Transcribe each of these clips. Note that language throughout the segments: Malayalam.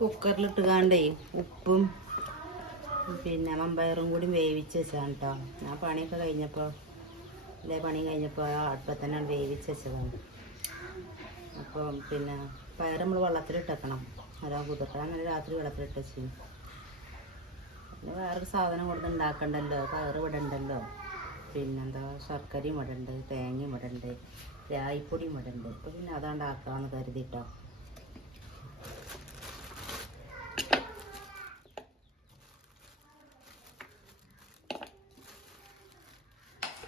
കുക്കറിലിട്ടുകാണ്ടേ ഉപ്പും പിന്നെ മമ്പയറും കൂടി വേവിച്ച് വെച്ചതാണ് കേട്ടോ. ഞാൻ പണിയൊക്കെ കഴിഞ്ഞപ്പോൾ പണി കഴിഞ്ഞപ്പോൾ അടുപ്പത്ത് തന്നെ വേവിച്ച് വെച്ചതാണ്. അപ്പോൾ പിന്നെ പയർ നമ്മൾ വെള്ളത്തിലിട്ടേക്കണം, അതാ കുതിർക്കണം. അങ്ങനെ രാത്രി വെള്ളത്തിലിട്ട് വെച്ചു. പിന്നെ വേറൊരു സാധനം കൊടുത്ത് ഉണ്ടാക്കണ്ടല്ലോ, പയർ വിടണ്ടല്ലോ. പിന്നെന്താ ശർക്കരയും വിടണ്ട്, തേങ്ങയും വിടണ്ട്, രായിപ്പൊടിയും വിടണ്ട്. അപ്പോൾ പിന്നെ അതാണ്ടാക്കാമെന്ന് കരുതിട്ടോ.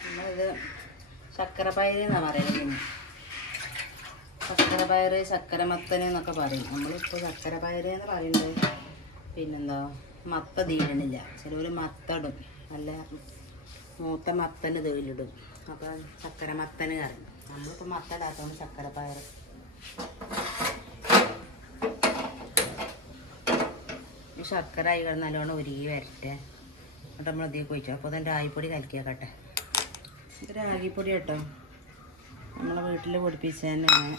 നമ്മളിത് ശർക്കര പയർ എന്നാണ് പറയുന്നത്. ശർക്കര പയർ, ശർക്കര മത്തന് എന്നൊക്കെ പറയും. നമ്മളിപ്പോൾ ശർക്കര പയർ എന്ന് പറയുന്നത് പിന്നെന്താ മത്ത തീരണില്ല. ചിലവർ മത്തടും, നല്ല മൂത്ത മത്തന് തീലിടും. അപ്പോൾ ശർക്കര മത്തന് കറി. നമ്മളിപ്പോൾ മത്തടാത്തതുകൊണ്ട് ശർക്കര പയർ. ഈ ശർക്കര ആയി കിടന്ന് നല്ലോണം ഉരുകി വരട്ടെ. എന്നിട്ട് നമ്മൾ അതിലേക്ക് ഒഴിച്ചു. അപ്പോൾ അതിൻ്റെ രാഗിപ്പൊടി കലക്കിയാക്കട്ടെ. ഇത് രാഗിപ്പൊടി കേട്ടോ, നമ്മളെ വീട്ടിൽ പൊടിപ്പിച്ച തന്നെയാണ്.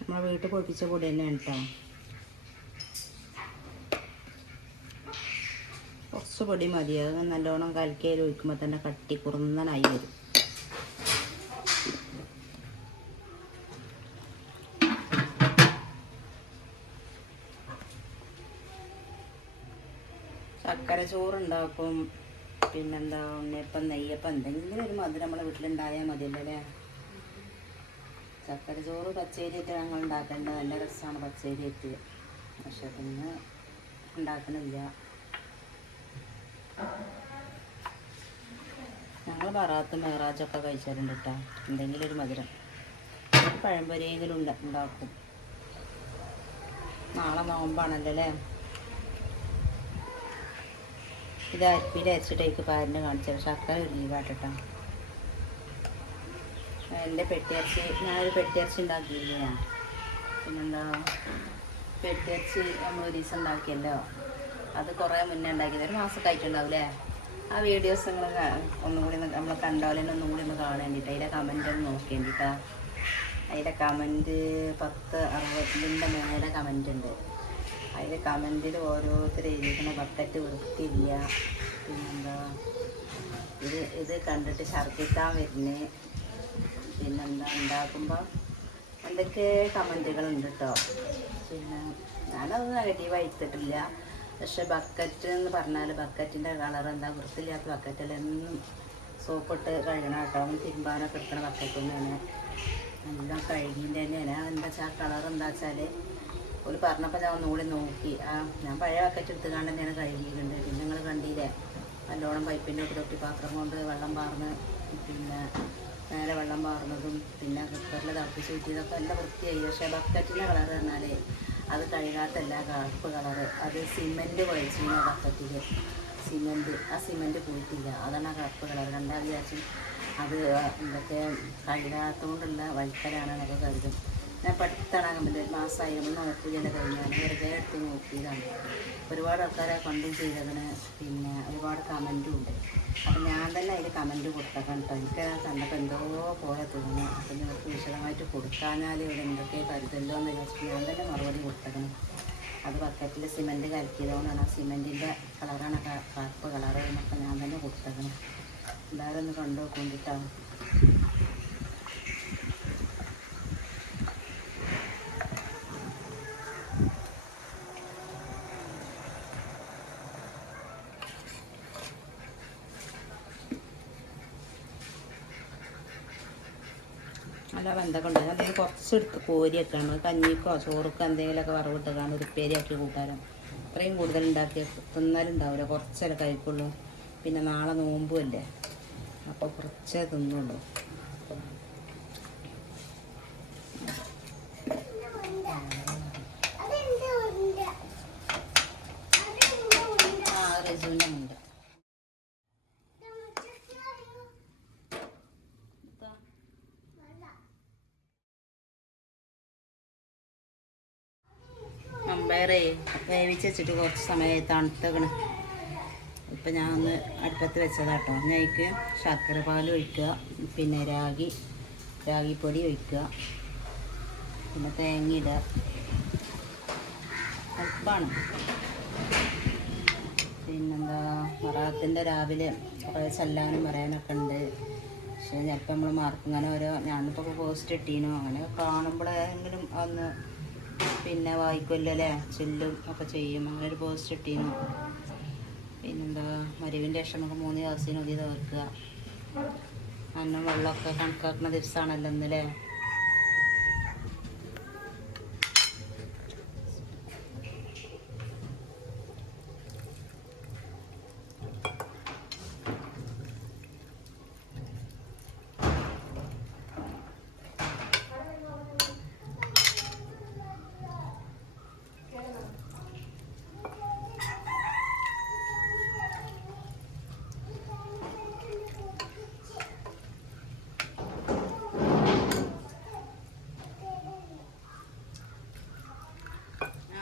നമ്മളെ വീട്ടിൽ പൊടിപ്പിച്ച പൊടി തന്നെയാണ് കേട്ടോ. കുറച്ച് പൊടി മതി. അത് നല്ലോണം കലക്കിയാൽ ഒഴിക്കുമ്പോൾ തന്നെ കട്ടി കുറുന്നനായി വരും. ശർക്കര ചോറുണ്ടാക്കും, പിന്നെന്താ ഉണ്ണിയപ്പം, നെയ്യപ്പം, എന്തെങ്കിലും ഒരു മധുരം നമ്മളെ വീട്ടിലുണ്ടായാൽ മതിയല്ലോ അല്ലേ. ചക്കര ചോറ് പച്ചരിയിട്ട് ഞങ്ങൾ ഉണ്ടാക്കേണ്ടത് നല്ല രസമാണ് പച്ചരിയിട്ട്. പക്ഷെ പിന്നെ ഉണ്ടാക്കണില്ല. ഞങ്ങൾ ബറാത്തും മെഹറാജൊക്കെ കഴിച്ചാലുണ്ട് കേട്ടോ. എന്തെങ്കിലും ഒരു മധുരം പഴംപൊരിയെങ്കിലും ഉണ്ടാക്കും. നാളെ നോമ്പാണല്ലോ അല്ലേ. ഇത് അരിപ്പിയിൽ അരച്ചിട്ടേക്ക് പാരിനെ കാണിച്ചത്. ശർക്കര ഒരു ലീവാട്ടോ. എൻ്റെ പെട്ടിയിറച്ചി, ഞാനൊരു പെട്ടിയിറച്ചി ഉണ്ടാക്കിയില്ലേ. പിന്നെന്താ പെട്ടിയിറച്ചി നമ്മൾ ഒരു ദിവസം ഉണ്ടാക്കിയല്ലോ. അത് കുറേ മുന്നേ ഉണ്ടാക്കിയത്, ഒരു മാസം കഴിച്ചിട്ടുണ്ടാവില്ലേ. ആ വീഡിയോസ് നിങ്ങൾ ഒന്നും കൂടി നമ്മൾ കണ്ടാലും ഒന്നും കൂടി ഒന്ന് കാണാൻ വേണ്ടിയിട്ട് അതിലെ കമൻ്റ് ഒന്ന് നോക്കി വേണ്ടിയിട്ടാ. അതിലെ കമൻറ്റ് 10-60ൻ്റെ മേലെ കമൻ്റ് ഉണ്ട്. അതിൽ കമൻറ്റിൽ ഓരോരുത്തർ എഴുതിക്കുന്ന ബക്കറ്റ് വൃത്തിയില്ല, പിന്നെന്താ ഇത് കണ്ടിട്ട് ഛർദ്ദിക്കാൻ വരുന്നേ, പിന്നെന്താ ഉണ്ടാക്കുമ്പോൾ എന്തൊക്കെ കമൻറ്റുകളുണ്ട് കേട്ടോ. പിന്നെ ഞാനത് നെഗറ്റീവായി എടുത്തിട്ടില്ല. പക്ഷെ ബക്കറ്റ് എന്ന് പറഞ്ഞാൽ ബക്കറ്റിൻ്റെ കളർ എന്താ വൃത്തിയില്ലാത്ത ബക്കറ്റിൽ എന്നും സോപ്പിട്ട് കഴുകണം കേട്ടോ. തിരുമ്പാനൊക്കെ എടുക്കണ ബക്കറ്റൊന്നാണ്. എല്ലാം കഴുകിൻ്റെ തന്നെയാണ്. എന്താ വെച്ചാൽ കളർ എന്താ വെച്ചാൽ ഒരു പറഞ്ഞപ്പോൾ ഞാൻ ഒന്നുകൂടി നോക്കി. ഞാൻ പഴയ ബക്കറ്റ് എടുത്തുകൊണ്ട് തന്നെയാണ് കഴുകിയിട്ടുണ്ട്. പിന്നെ നിങ്ങൾ കണ്ടില്ലേ, നല്ലോണം പൈപ്പിൻ്റെ ഒക്കെ തൊട്ടി പാത്രം കൊണ്ട് വെള്ളം പാർന്ന്, പിന്നെ നേരെ വെള്ളം പാർന്നതും, പിന്നെ കുക്കറിൽ തിളപ്പിച്ച് ഊറ്റിയതൊക്കെ നല്ല വൃത്തിയായി. പക്ഷേ ബക്കറ്റിൻ്റെ കളർ പറഞ്ഞാൽ അത് കഴുകാത്തല്ല, കറുപ്പ് കളറ്. അത് സിമെൻറ്റ് കുഴച്ചിരുന്ന ബക്കറ്റിൽ സിമെൻറ്റ്, ആ സിമെൻറ്റ് പോയിട്ടില്ല. അതാണ് ആ കറുപ്പ് കളർ. കണ്ടാൽ വിചാരിച്ചു അത് എന്തൊക്കെ കഴുകാത്തതുകൊണ്ടുള്ള വഴുക്കലാണെന്നൊക്കെ കരുതും. ഞാൻ പെട്ടെന്നാകാൻ പറ്റില്ല. ഒരു മാസമായിരുന്നു നോക്കുകയല്ല കഴിഞ്ഞാൽ വെറുതെ എടുത്ത് നോക്കിയതാണ്. ഒരുപാട് ആൾക്കാരെ കണ്ടും ചെയ്തതിന്, പിന്നെ ഒരുപാട് കമൻറ്റും ഉണ്ട്. അപ്പം ഞാൻ തന്നെ അതിൽ കമൻറ്റ് കൊടുത്തേക്കാം കേട്ടോ. എനിക്ക് കണ്ടപ്പോൾ എന്തോ പോലെ തോന്നുന്നു. അപ്പം നിങ്ങൾക്ക് വിശദമായിട്ട് കൊടുക്കാഞ്ഞാൽ ഇവിടെ എന്തൊക്കെ കരുതല്ലോ എന്ന് വിചാരിച്ചിട്ട് ഞാൻ തന്നെ മറുപടി കൊടുത്തേക്കണം. അത് ബക്കറ്റിൽ സിമെൻറ്റ് കലക്കിയതുകൊണ്ടാണ്. ആ സിമെൻറ്റിൻ്റെ കളറാണ് കറുപ്പ് കളറ് എന്നൊക്കെ ഞാൻ തന്നെ കൊടുത്തേക്കണം. എല്ലാവരും ഒന്ന് കണ്ടു നോക്കൊണ്ടിട്ടാണ്. നല്ല ബന്ധമൊക്കെ ഉണ്ട്. എന്തെങ്കിലും കുറച്ചെടുത്ത് കോരിയൊക്കെയാണ് കഞ്ഞിക്കോ ചോറുക്കോ എന്തെങ്കിലുമൊക്കെ വറവിട്ട് കാണും ഒരു ഉപ്പേരിയാക്കി കൂട്ടാനും. അത്രയും കൂടുതൽ ഉണ്ടാക്കി തിന്നാലുണ്ടാവില്ല, കുറച്ചല്ലേ കഴിക്കുള്ളൂ. പിന്നെ നാളെ നോമ്പുമല്ലേ, അപ്പോൾ കുറച്ചേ തിന്നുള്ളൂ. റെസൂൻ്റെ ഉണ്ട്. മമ്പയറേ വേവിച്ച് വെച്ചിട്ട് കുറച്ച് സമയമായി തണുത്തേക്കണ്. ഇപ്പം ഞാൻ ഒന്ന് അടുപ്പത്ത് വെച്ചതാട്ടോ. അതിലേക്ക് ശർക്കര പാൽ ഒഴിക്കുക, പിന്നെ രാഗിപ്പൊടി ഒഴിക്കുക, പിന്നെ തേങ്ങ ഇടുക. എളുപ്പമാണ്. പിന്നെന്താ, മറാത്തിൻ്റെ രാവിലെ കുറേ ചെല്ലാനും പറയാനൊക്കെ ഉണ്ട്. പക്ഷേ ചിലപ്പോൾ നമ്മൾ മാർക്ക് ഇങ്ങനെ ഓരോ ഞാനിപ്പോൾ പോസ്റ്റ് ഇട്ടീനോ അങ്ങനെ കാണുമ്പോഴെങ്കിലും ഒന്ന് പിന്നെ വായിക്കുമല്ലോ അല്ലേ, ചെല്ലും ഒക്കെ ചെയ്യും. അങ്ങനെ ഒരു പോസ്റ്റ് ഇട്ടീനു. പിന്നെന്താ, മരുവിൻ്റെ ശേഷം നമുക്ക് 3 ദിവസത്തിന് ഒതി തീർക്കുക. അന്നം വെള്ളമൊക്കെ കണക്കാക്കുന്ന ദിവസമാണല്ലോ ഇന്നല്ലേ.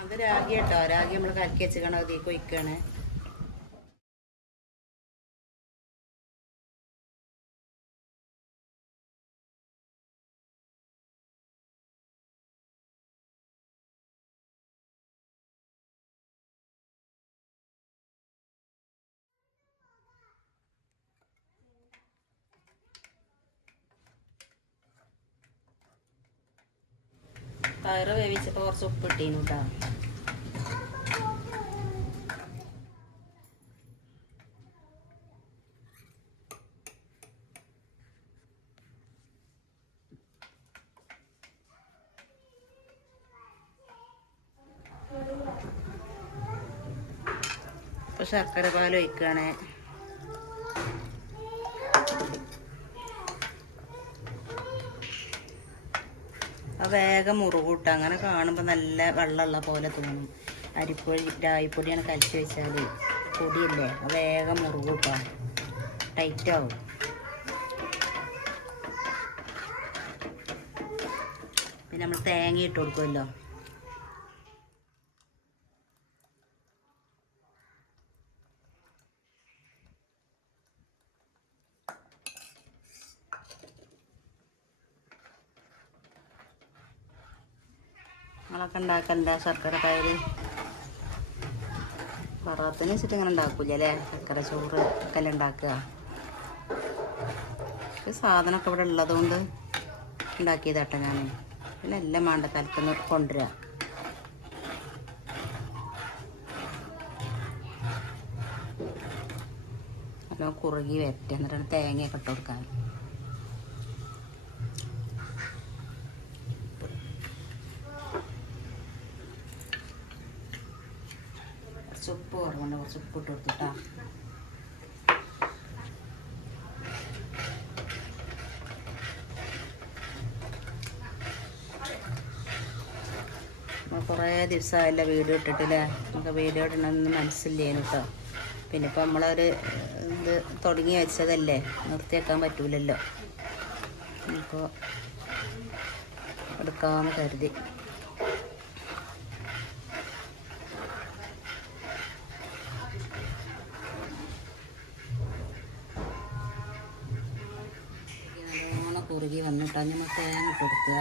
അത് രാഗി കേട്ടോ, രാഗി നമ്മൾ കലക്കി വെച്ചിക്കണം, അതിലേക്ക് ഒഴിക്കുകയാണ്. പയറ് വേവിച്ചപ്പോൾ കുറച്ച് ഉപ്പ് ഇട്ടീനു കേട്ടോ. ഇപ്പോൾ ശർക്കര പാൽ ഒഴിക്കുകയാണ്. വേഗം മുറുകൂട്ട. അങ്ങനെ കാണുമ്പോൾ നല്ല വെള്ളമുള്ള പോലെ തോന്നും. അരിപ്പൊടി രായിപ്പൊടിയാണ് കലക്കി വെച്ചാൽ പൊടിയല്ലേ, വേഗം മുറുകൂട്ട, ടൈറ്റാവും. പിന്നെ നമ്മൾ തേങ്ങ ഇട്ട് കൊടുക്കുമല്ലോ. നിങ്ങളൊക്കെ ഉണ്ടാക്കണ്ട ശർക്കര പായല്? വറത്തിന് വെച്ചിട്ട് ഇങ്ങനെ ഉണ്ടാക്കൂല അല്ലേ, ശർക്കര ചോറ് ഒക്കെ അല്ലേ ഉണ്ടാക്കുക. സാധനമൊക്കെ ഇവിടെ ഉള്ളതുകൊണ്ട് ഉണ്ടാക്കിയതാട്ടോ ഞാൻ. പിന്നെ എല്ലാം വേണ്ട കലക്കുന്ന കൊണ്ടുവരിക. നല്ല കുറുകി വരട്ടെ, എന്നിട്ടാണ് തേങ്ങയൊക്കെ ഇട്ട് കൊടുക്കാൻ. കുറച്ച് ഉപ്പ് കുറവുണ്ട്, കുറച്ച് ഉപ്പ് ഇട്ട് കൊടുത്തിട്ടാ. കുറേ ദിവസമായല്ലോ വീഡിയോ ഇട്ടിട്ടില്ലേ. നമുക്ക് വീഡിയോ ഇടണമെന്ന് മനസ്സില്ലേനു കേട്ടോ. പിന്നെ ഇപ്പം നമ്മളൊരു ഇത് തുടങ്ങി വെച്ചതല്ലേ, നിർത്തിയേക്കാൻ പറ്റൂലല്ലോ. ഇപ്പോൾ എടുക്കാമെന്ന് കരുതി. നല്ലോണം കുറുകി വന്നിട്ടാ നമ്മൾ തേങ്ങ ഇട്ട് കൊടുക്കുക.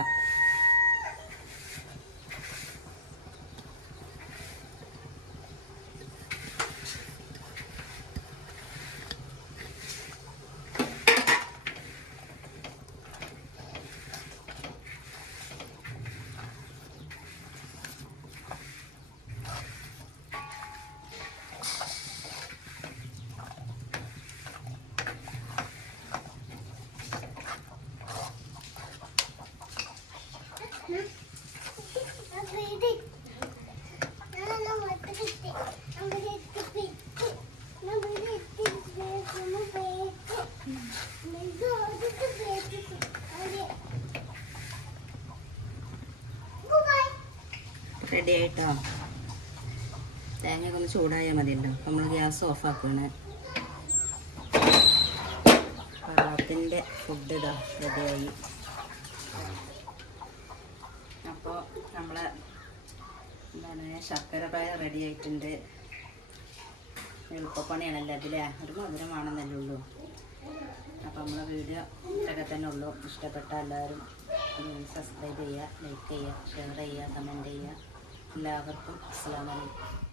റെഡി ആയിട്ടോ. തേങ്ങയൊക്കെ ഒന്ന് ചൂടായാൽ മതിയല്ലോ. നമ്മൾ ഗ്യാസ് ഓഫാക്കുകയാണ്. പറാത്തിൻ്റെ ഫുഡ് ഇതാ റെഡിയായി. അപ്പോൾ നമ്മളെ ശർക്കര പായ റെഡി ആയിട്ടുണ്ട്. എളുപ്പപ്പണിയാണല്ലോ അതിലെ, ഒരു മധുരമാണെന്നല്ലേ ഉള്ളൂ. അപ്പോൾ നമ്മളെ വീഡിയോ ഇതൊക്കെ തന്നെ ഉള്ളൂ. ഇഷ്ടപ്പെട്ട എല്ലാവരും അതുകൊണ്ട് സബ്സ്ക്രൈബ് ചെയ്യുക, ലൈക്ക് ചെയ്യുക, ഷെയർ ചെയ്യുക, കമൻറ്റ് ചെയ്യുക. എല്ലാവർക്കും അസ്സലാമു അലൈക്കും.